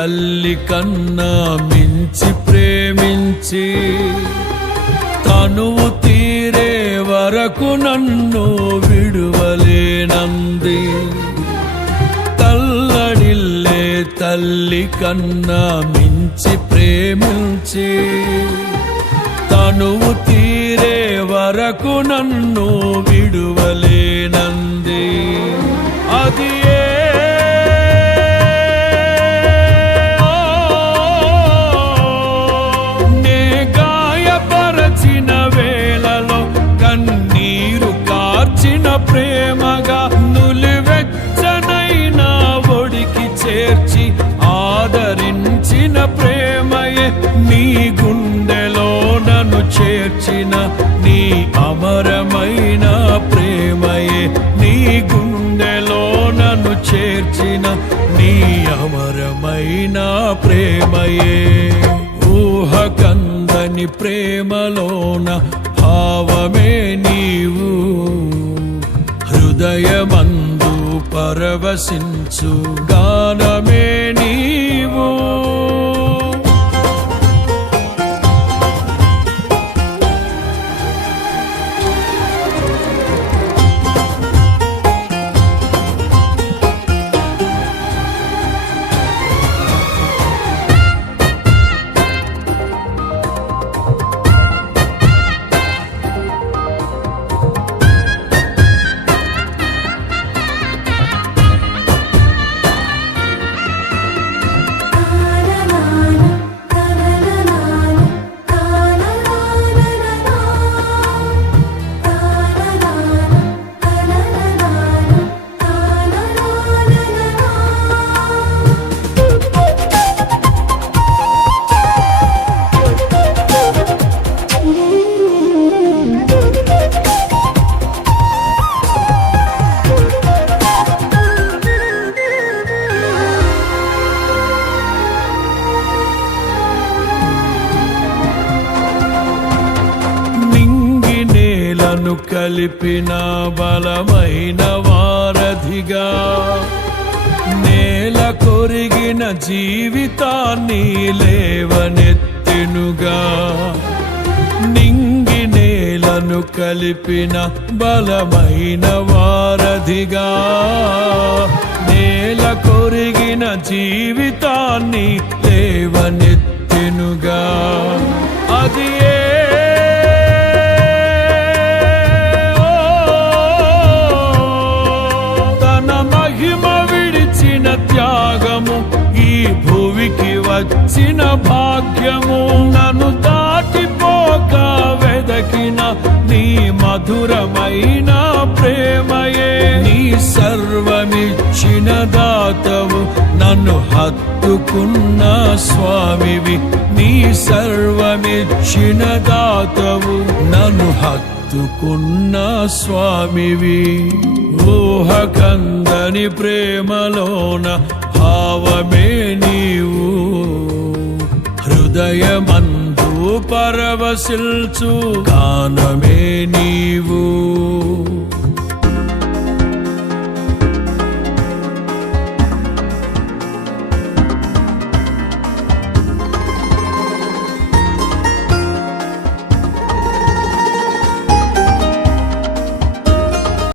తల్లి కన్నా మించి ప్రేమించి తనువు తీరే వరకు నన్ను విడువలేనంది. తల్లడిల్లే తల్లి కన్నా మించి ప్రేమించి తనువు తీరే వరకు నన్ను విడువలేనంది. అది నే గాయపరచిన వేళలో కన్నీరు కార్చిన ప్రేమగా నులివెచ్చనైన ఒడికి చేర్చి ఆదరించిన ప్రేమయే నీ గుండెలో నన్ను చేర్చిన నీ అమరమైన ప్రేమయే నీ గుండెలో నన్ను చేర్చిన నీ అమరమైన ప్రేమయే. ఊహకందని ప్రేమలోన భావమే నీవు హృదయమందు పరవశించు గానమే నీవు. కలిపిన బలమైన వారధిగా నేల కొరిగిన జీవితాన్ని లేవనెత్తెనుగా. నింగి నేలను కలిపిన బలమైన వారధిగా నేల కొరిగిన జీవితాన్ని లేవనెత్తెనుగా. అది త్యాగము ఈ భూమికి వచ్చిన భాగ్యము నన్ను దాటిపోక వెదకిన నీ మధురమైన ప్రేమయే. నీ సర్వమిచ్చిన దాతవు నన్ను హత్తుకున్న స్వామివి. నీ సర్వమిచ్చిన దాతవు నన్ను హత్తుకున్న స్వామివి. ఊహకందని ప్రేమలోన భావమే నీవు హృదయమందు పరవశిల్చు గానమే నీవు.